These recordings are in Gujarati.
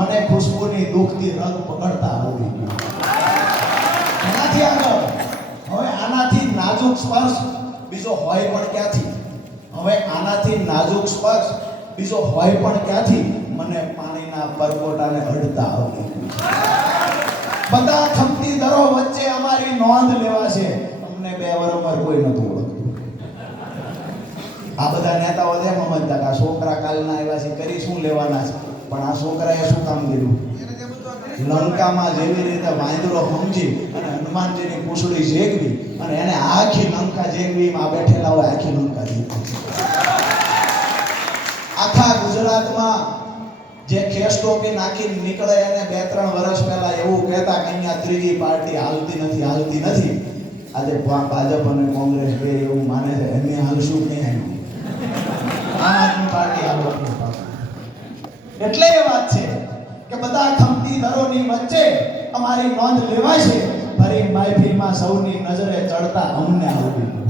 મને ખુશ્બુની દુખતી રંગ પકડતા આવડી ગયું. એનાથી આગળ હવે આનાથી નાજુક સ્પર્શ બીજો હોય પણ ક્યાંથી? હવે આનાથી નાજુક સ્પર્શ બીજો હોય પણ ક્યાંથી? મને પાણીના પરપોટાને અડતા આવડી ગયું. બધા ખમતી દરો વચ્ચે અમારી નોંધ લેવાશે. અમને 2 વર્ષમાં કોઈ નતું ઓળખતું. આ બધા નેતાઓ એમ સમજતા કે આ છોકરા કાલના આવ્યા છે કરી શું લેવાના છે, પણ આ છોકરાએ શું કામ કર્યું? લંકામાં જેવી રીતે વાંદરો સમજી અને હનુમાનજીની પૂંછડી જેગવી અને એને આખી લંકા જેગવી માં બેઠેલા હોય આખી લંકા જીતી. આખા ગુજરાતમાં જે ખેસ ટોપી નાખીને નીકળે એને 2-3 વર્ષ પહેલા એવું કહેતા કે અહીંયા ત્રીજી પાર્ટી હાલતી નથી. આજે ભાજપ અને કોંગ્રેસ બે એવું માને છે એમને હાલશું નહીં આવી. આમ આદમી પાર્ટી હાલવાની. એટલે એ વાત છે કે બધા ખમતી દરોની વચ્ચે અમારી નોંધ લેવાશે. ફરી મહેફિલમાં સૌની નજરે ચડતા અમને આવડી ગયું.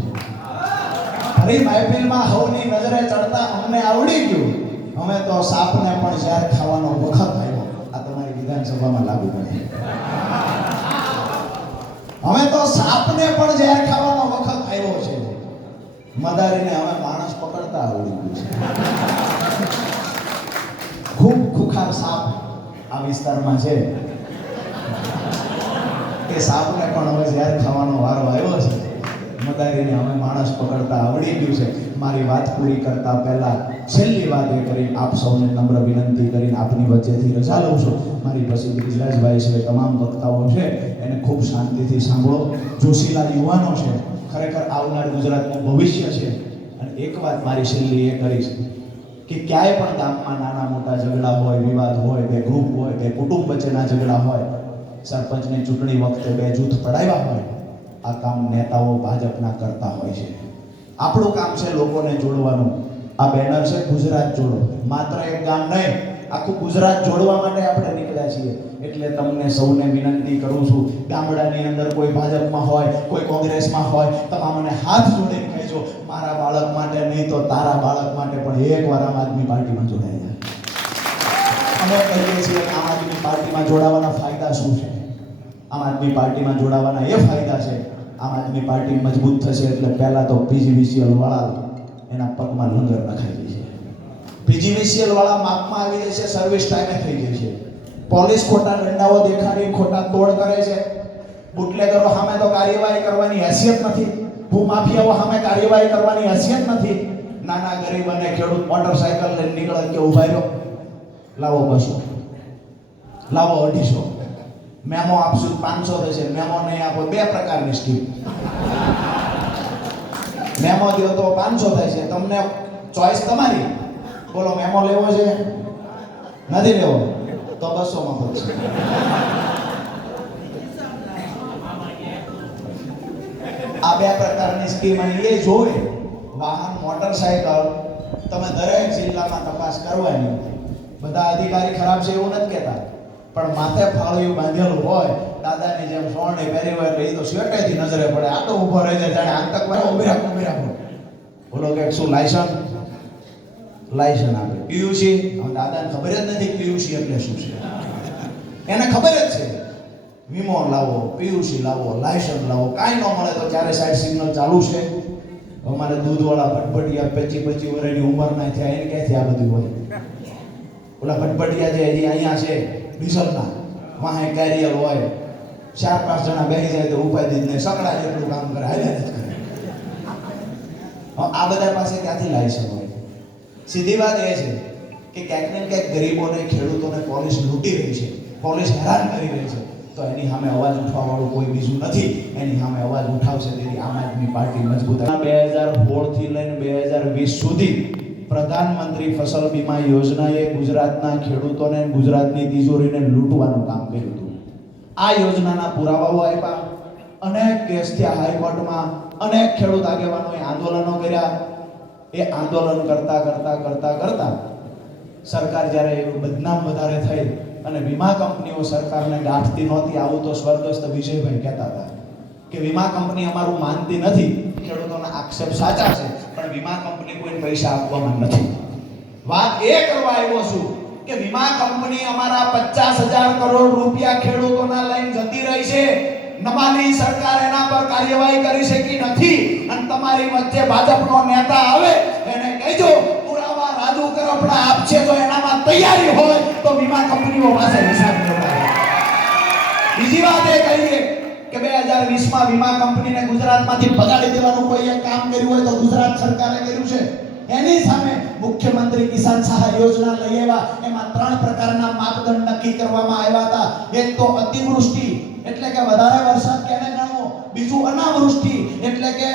ફરી મહેફિલમાં સૌની નજરે ચડતા અમને આવડી ગયું. અમે તો સાપને પણ ઝેર ખાવાનો વખત આવ્યો. આ તમારી વિધાનસભામાં લાગુ પડે. અમે તો સાપને પણ ઝેર ખાવાનો વખત આવ્યો છે. મદારીને હવે માણસ પકડતા આવડી ગયું છે. ખૂબ ખુખાર સાપ આ વિસ્તારમાં છે. એ સાપને પણ હવે ઝેર ખાવાનો વારો આવ્યો છે. મદારીને હવે માણસ પકડતા આવડી ગયું છે. મારી વાત પૂરી કરતા પહેલા છેલ્લી વાત એ કરી આપ સૌને નમ્ર વિનંતી કરીને આપની વચ્ચેથી રજા લઉં છું. મારી પછી બ્રિજરાજભાઈ છે, તમામ વક્તાઓ છે, એને ખૂબ શાંતિથી સાંભળો. જોશીલા યુવાનો છે, ખરેખર આવનાર ગુજરાતનું ભવિષ્ય છે. અને એક વાત મારી છેલ્લી એ કરીશ કે ક્યાંય પણ ગામમાં નાના મોટા ઝઘડા હોય, વિવાદ હોય, 2 ગ્રુપ હોય, 2 કુટુંબ વચ્ચેના ઝઘડા હોય, સરપંચની ચૂંટણી વખતે 2 જૂથ પડાવ્યા હોય, આ કામ નેતાઓ ભાજપના કરતા હોય છે. આપણું કામ છે લોકોને જોડવાનું. આ બેનર છે ગુજરાત જોડો. માત્ર એક ગામ નહીં, આખું ગુજરાત જોડવા માટે આપણે નીકળ્યા છીએ. એટલે તમને સૌને વિનંતી કરું છું, ગામડાની અંદર કોઈ ભાજપમાં હોય, કોઈ કોંગ્રેસમાં હોય, તમામને હાથ જોડીને કહેજો મારા બાળક માટે નહીં તો તારા બાળક માટે પણ એકવાર આમ આદમી પાર્ટીમાં જોડાઈ જાય. અમે કહીએ છીએ આમ આદમી પાર્ટીમાં જોડાવાના ફાયદા શું છે? આમ આદમી પાર્ટીમાં જોડાવાના એ ફાયદા છે, આમ આદમી પાર્ટી મજબૂત થશે એટલે પહેલા તો પીજીવીસીએલ વાળા એના પગમાં લંગર નખાઈ જશે. પીજીવીસીએલ વાળા માપમાં આવી જશે, સર્વિસ ટાઈમે થઈ જશે. પોલીસ ખોટા દંડાઓ દેખાડી ખોટા તોડ કરે છે. બુટલેગરો સામે તો કાર્યવાહી કરવાની હેસિયત નથી. ભૂમાફિયાઓ સામે કાર્યવાહી કરવાની હેસિયત નથી. નાના ગરીબ અને ખેડૂત મોટરસાયકલ લઈને નીકળે કે ઉભા રહ્યો, લાવો 200, લાવો 250, મેમો આપશું 500 થશે, મેમો નહીં આપો 2 પ્રકારની સ્કીમ. મેમો દો તો 500 થાય છે, તમને ચોઈસ તમારી. બોલો મેમો લેવો છે નથી લેવો તો 200 મફત છે. આ 2 પ્રકારની સ્કીમ એ જોવે. વાહન મોટરસાયકલ તમે દરેક જિલ્લામાં તપાસ કરવાની. બધા અધિકારી ખરાબ છે એવું નથી કહેતા, પણ માથે ફાળિયું બાંધેલું હોય, દાદાની જેમ સોરણી પહેરી હોય એટલે એ તો શેટેથી નજરે પડે. આ તો ઊભો રહે છે જાણે આતંકવાદી. ઉભી રાખો બોલો કે શું લાયસન્સ આપે. પીયુસી દાદાને ખબર જ નથી પીયુસી એટલે શું છે. એને ખબર જ છે વીમો લાવો, પીયુસી લાવો, લાયસન્સ લાવો, કાંઈ ન મળે તો 4 સાઈડ સિગ્નલ ચાલુ છે. અમારે દૂધવાળા ભટભટિયા 25 વર્ષની ઉંમરના થયા એને ક્યાંથી આ બધું હોય? ઓલા ભટભટિયા જે હજી અહીંયા છે ડીઝલના વાહે કેરિયર હોય, 4-5 જણા બેસી જાય તો ઉપાધિ જ નહીં, સકડા જેટલું કામ કરે, હાલ્યા જ કરે. આ બધા પાસે ક્યાંથી લાયસન્સ હોય? સીધી વાત એ છે કે ક્યાંક ને ક્યાંક ગરીબોને, ખેડૂતોને પોલીસ લૂંટી રહી છે, પોલીસ હેરાન કરી રહી છે. તો એની સામે અવાજ ઉઠાવવાળું કોઈ બીજું નથી. એની સામે અવાજ ઉઠાવશે તેથી આમ આદમી પાર્ટી મજબૂત. 2016 થી લઈને 2020 સુધી પ્રધાનમંત્રી ફસલ બીમા યોજનાએ ગુજરાતના ખેડૂતોને, ગુજરાતની તિજોરીને લૂંટવાનું કામ કર્યું હતું. આ યોજનાના પુરાવાઓ આપ્યા. અનેક કેસ થયા હાઈકોર્ટમાં. અનેક ખેડૂત આગેવાનોએ આંદોલનો કર્યા. એ આંદોલન કરતા સરકાર જ્યારે બદનામ વધારે થઈ અને વીમા કંપનીઓ સરકારને ગાંઠતી નહોતી, આવું તો સ્વર્ગસ્થ વિજયભાઈ કહેતા હતા કે વીમા કંપની અમારું માનતી નથી. ખેડૂતોના આક્ષેપ સાચા છે, પણ વીમા કંપની કોઈને પૈસા આપવામાં નથી. વાત એ કરવા આવ્યો છું કે વીમા કંપની અમારા 50,000 કરોડ રૂપિયા ખેડૂતોના લઈને જતી રહી છે. નમાલી સરકાર એના પર કાર્યવાહી કરી શકી નથી. અને તમારી વચ્ચે ભાજપનો નેતા આવે એને કહેજો પુરાવા રાજુ કરપડા આપશે, તો એનામાં તૈયારી હોય તો વીમા કંપનીઓ પાસે હિસાબ લેવડાવે. બીજી વાત એ કહીએ કે 2020 માં વીમા કંપનીને ગુજરાતમાંથી ભગાડી દેવાનું કોઈ એક કામ કર્યું હોય તો ગુજરાત સરકારે કર્યું છે. એની સામે મુખ્યમંત્રી કિસાન સહાય યોજના લઈ આવ્યા. એમાં 3 પ્રકારના માપદંડ નક્કી કરવામાં આવ્યા હતા. એક તો અતિવૃષ્ટિ એટલે કે વધારે વરસાદ કેને ગણવો, બીજું અનાવૃષ્ટિ એટલે કે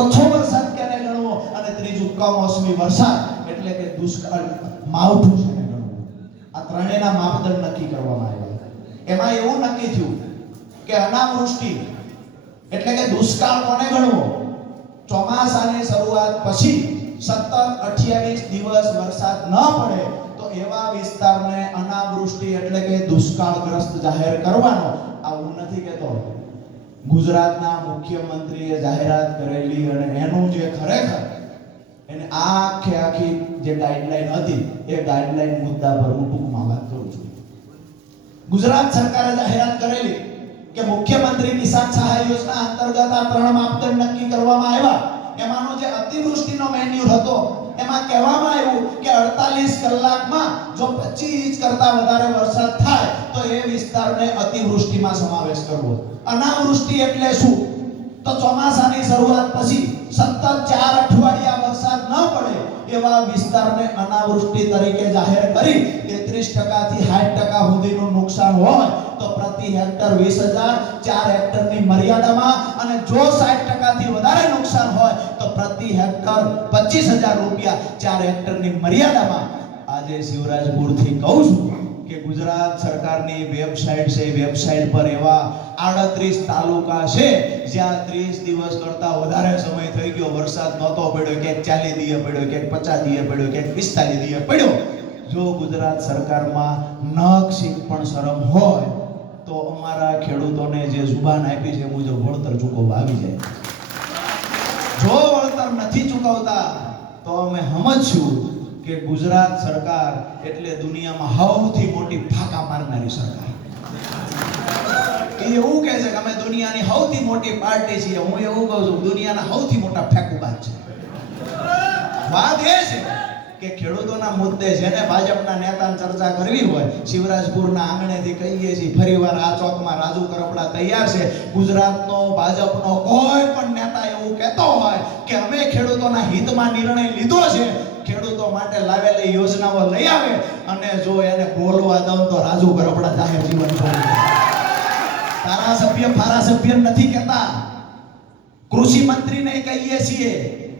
ઓછો વરસાદ કેને ગણવો, અને ત્રીજું કમોસમી વરસાદ એટલે કે દુષ્કાળ માવઠું કેને ગણવું. આ ત્રણેયના માપદંડ નક્કી કરવામાં આવ્યા. એમાં એવું નક્કી થયું કે અનાવૃષ્ટિ એટલે કે દુષ્કાળ કોને ગણવો, ચોમાસાની શરૂઆત પછી સતત 28 દિવસ વરસાદ ન પડે તો એવા વિસ્તારને અનાવૃષ્ટિ એટલે કે દુષ્કાળગ્રસ્ત જાહેર કરવાનો. આવું નથી કહેતો, ગુજરાતના મુખ્યમંત્રીએ જાહેરાત કરેલી અને એનું જે ખરેખર એને આખી જે ગાઈડલાઈન હતી એ ગાઈડલાઈન મુદ્દા પર હું ટૂંકમાં વાત કરું છું. ગુજરાત સરકારે જાહેરાત કરેલી કે મુખ્યમંત્રી કિસાન સહાય યોજના અંતર્ગત આ 3 માપદંડ નક્કી કરવામાં આવ્યા. એમાંનો જે અતિવૃષ્ટિનો મેન્યુઅલ હતો એમાં કહેવામાં આવ્યું કે 48 કલાકમાં જો 25 ઇંચ કરતા વધારે વરસાદ થાય તો એ વિસ્તારને અતિવૃષ્ટિમાં સમાવેશ કરવો. અનાવૃષ્ટિ એટલે શું, તો ચોમાસાની શરૂઆત પછી સતત 4 અઠવાડિયા વરસાદ ન પડે એવા વિસ્તારને અનાવૃષ્ટિ તરીકે જાહેર કરી 33% થી 60% સુધીનું નુકસાન હોય તો પ્રતિ હેક્ટર 20,000, 4 હેક્ટરની મર્યાદામાં, અને જો 60% થી વધારે નુકસાન હોય તો પ્રતિ હેક્ટર 25,000 રૂપિયા 4 હેક્ટરની મર્યાદામાં. આજે શિવરાજપુરથી કહું છું કે ગુજરાત સરકારની વેબસાઇટ છે, વેબસાઇટ પર એવા 38 તાલુકા છે જ્યાં 30 દિવસ કરતા વધારે સમય થઈ ગયો વરસાદ નહોતો પડ્યો, ક્યાંક 40 દિવસ પડ્યો, ક્યાંક 50 દિવસ પડ્યો, ક્યાંક 45 દિવસ પડ્યો. જો ગુજરાત સરકારમાં નખશીક પણ શરમ હોય તો અમારા ખેડૂતોને જે જુબાન આપી છે મુજબ વળતર ચૂકવવા આવી જાય. જો વળતર નથી ચૂકવતા તો અમે સમજશું કે ગુજરાત સરકાર એટલે દુનિયામાં સૌથી મોટી ફાકા મારનારી સરકાર. એવું કહે છે કે અમે દુનિયાની સૌથી મોટી પાર્ટી છીએ. હું એવું કહું છું દુનિયાના સૌથી મોટા ફેંકુબાજ છે. વાત એ છે કે ખેડૂતોના મુદ્દે જેને ભાજપના નેતાને ચર્ચા કરવી હોય શિવરાજપુરના આંગણેથી કહીએ છીએ, ફરીવાર આ ચોકમાં રાજુ કરપડા તૈયાર છે. ગુજરાતનો ભાજપનો કોઈ પણ નેતા એવું કહેતો હોય કે અમે ખેડૂતોના હિતમાં નિર્ણય લીધો છે, ખેડૂતો માટે લાવેલી યોજનાઓ લઈ આવે, અને જો એને બોલવા દઉં તો રાજુ કરપડા જાહેર જીવન છોડી દે. ધારાસભ્ય ફારાસભ્ય નથી કહેતા, કૃષિ મંત્રીને કહીએ છીએ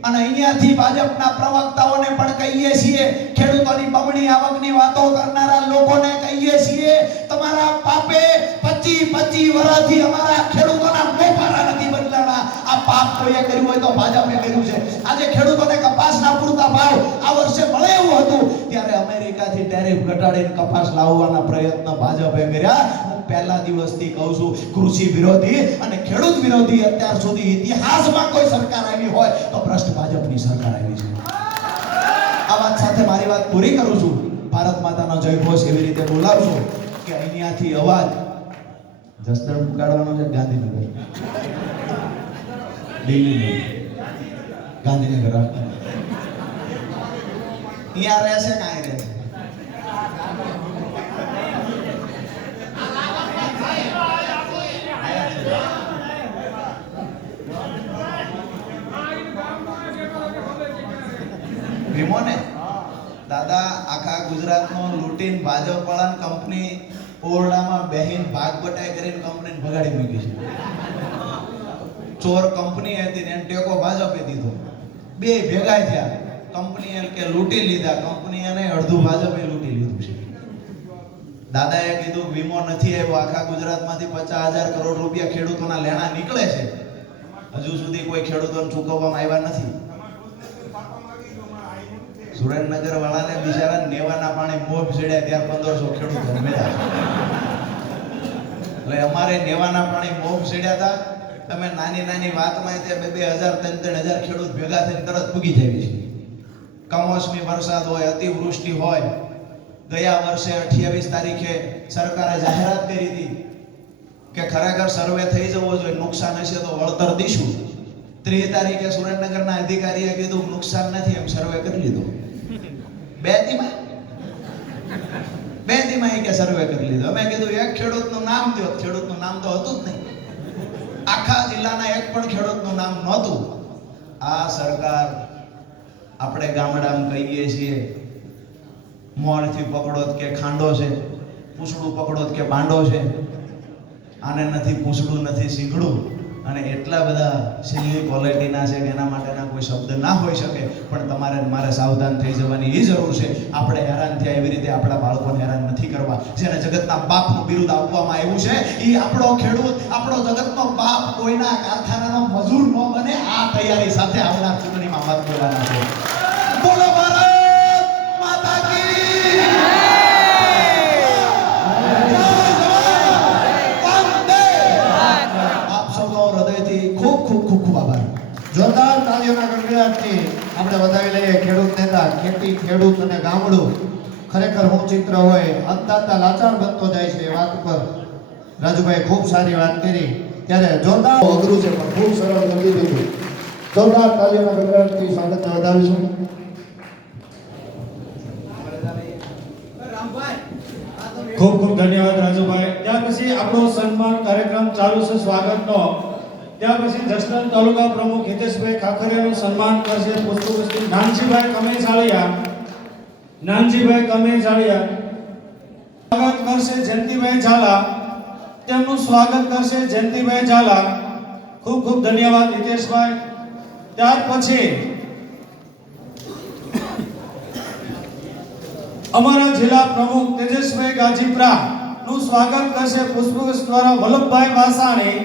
અને અહીંયાથી ભાજપના પ્રવક્તાઓને પણ કહીએ છીએ, ખેડૂતોની બમણી આવકની વાતો કરનારા લોકોને કહીએ છીએ, તમારા પાપે 25 વર્ષથી અમારા ખેડૂતોના મોભારા નથી બદલાણા. આ પાપ કોઈએ કર્યું હોય તો ભાજપે કર્યું છે. આજે ખેડૂતોને કપાસના પૂરતા ભાવ આ વર્ષે મળે એવું હતું ત્યારે અમેરિકાથી ટેરિફ ઘટાડીને કપાસ લાવવાના પ્રયત્ન ભાજપે કર્યા. પહેલા દિવસથી કહું છું કૃષિ વિરોધી અને ખેડૂત વિરોધી અત્યાર સુધી ઇતિહાસમાં કોઈ સરકાર આવી હોય તો ભ્રષ્ટ ભાજપની સરકાર આવી છે. આ વાત સાથે મારી વાત પૂરી કરું છું. ભારત માતાનો જય ઘોષ એવી રીતે બોલાવશો કે અહીંયાથી અવાજ જસદણ પુકારવાનો છે. ગાંધીનગર, દિલ્હી, ગાંધીનગર અહીંયા રહેશે કાંઈ રહેશે. ભીમોને દાદા આખા ગુજરાતનો લૂંટીને ભાજપ વાળાની કંપની ઓરડામાં બેહીન ભાગ બટાઈ કરીને કંપનીને ભગાડી મૂકી છે. ચોર કંપની હતી ને ટેકો ભાજપે દીધો, બે ભેગા થયા. કંપનીએ કે લૂંટી લીધા, કંપનીએ અડધું ભાજપે લૂંટી લીધું છે. દાદાએ કીધું વીમો નથી આવ્યો, આખા ગુજરાતમાંથી 50,000 કરોડ રૂપિયા ખેડૂતોના લેણા નીકળે છે, હજુ સુધી કોઈ ખેડૂતોને ચૂકવવામાં આવ્યા નથી. સુરેન્દ્રનગર વાળાને બિચારા નેવાના પાણી મોભ ચડ્યા ત્યાર 1500 ખેડૂતો મળ્યા. એટલે અમારે નેવાના પાણી મોભ ચડ્યા હતા. તમે નાની નાની વાતમાં તે 2,000 3,000 ખેડૂત ભેગા થઈને તરત પૂગી જાય છે. કમોસમી વરસાદ હોય, અતિવૃષ્ટિ હોય, ગયા વર્ષે 28 તારીખે સરકારે જાહેરાત કરી હતી કે ખરેખર સર્વે થઈ જવો જોઈએ, નુકસાન હશે તો વળતર દઈશું. 30 તારીખે સુરેન્દ્રનગરના અધિકારીએ કીધું નુકસાન નથી, એમ સર્વે કરી લીધો. બે દીમાં કે સર્વે કરી લીધો. અમે કીધું એક ખેડૂતનું નામ દો. ખેડૂતનું નામ તો હતું જ નહીં, આખા જિલ્લાના એક પણ ખેડૂતનું નામ નહોતું. આ સરકાર, આપણે ગામડામાં કહીએ છીએ મોરથી પકડો કે ખાંડો છે, પૂછડું પકડો કે બાંડો છે. આને નથી પૂછડું, નથી શીંગડું, અને એટલા બધા છેલ્લી ક્વોલિટીના છે કે એના માટેના કોઈ શબ્દ ના હોઈ શકે. પણ તમારે મારે સાવધાન થઈ જવાની એ જરૂર છે. આપણે હેરાન થયા એવી રીતે આપણા બાળકોને હેરાન નથી કરવા. જેને જગતના બાપનું બિરુદ આપવામાં આવ્યું છે એ આપણો ખેડૂત, આપણો જગતનો બાપ, કોઈના કારખાનાનો મજૂર ન બને. આ તૈયારી સાથે આવનાર ચૂંટણીમાં મત દેવાના છે. બોલો ભારત માતા કી જોરદાર તાળીઓના ગણગડાટથી આપણે વધાવી લઈએ ખેડૂત નેતા. ખેતી, ખેડૂત અને ગામડું ખરેખર હું ચિત્ર હોય, અંતતા લાચાર બનતો જાય છે. એ વાત પર રાજુભાઈ ખૂબ સારી વાત કરી. ત્યારે જોરદાર અઘરું છે પણ ખૂબ સરળ કરી દીધું. જોરદાર તાળીઓના ગણગડાટથી સ્વાગતને વધાવીશું. ખૂબ ખૂબ ધન્યવાદ રાજુભાઈ. ત્યાર પછી આપણો સન્માન કાર્યક્રમ ચાલુ છે સ્વાગતનો. ત્યાર પછી જસદણ તાલુકા પ્રમુખ હિતેશભાઈ ખાખરિયાનું સન્માન કરશે પુષ્પગુચ્છથી નાનજીભાઈ કમેચાળિયા. સ્વાગત કરશે જયંતિભાઈ ઝાલા. તેમનું સ્વાગત કરશે જયંતિભાઈ ઝાલા. ખૂબ ખૂબ ધન્યવાદ હિતેશભાઈ. ત્યાર પછી અમારા જિલ્લા પ્રમુખ તેજસભાઈ ગાજીપરા નું સ્વાગત કરશે પુષ્પગુચ્છ દ્વારા વલ્લભભાઈ વાસાણી.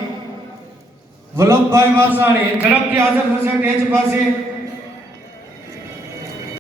ઝડપથી હાજર થશે સ્ટેજ પાસે.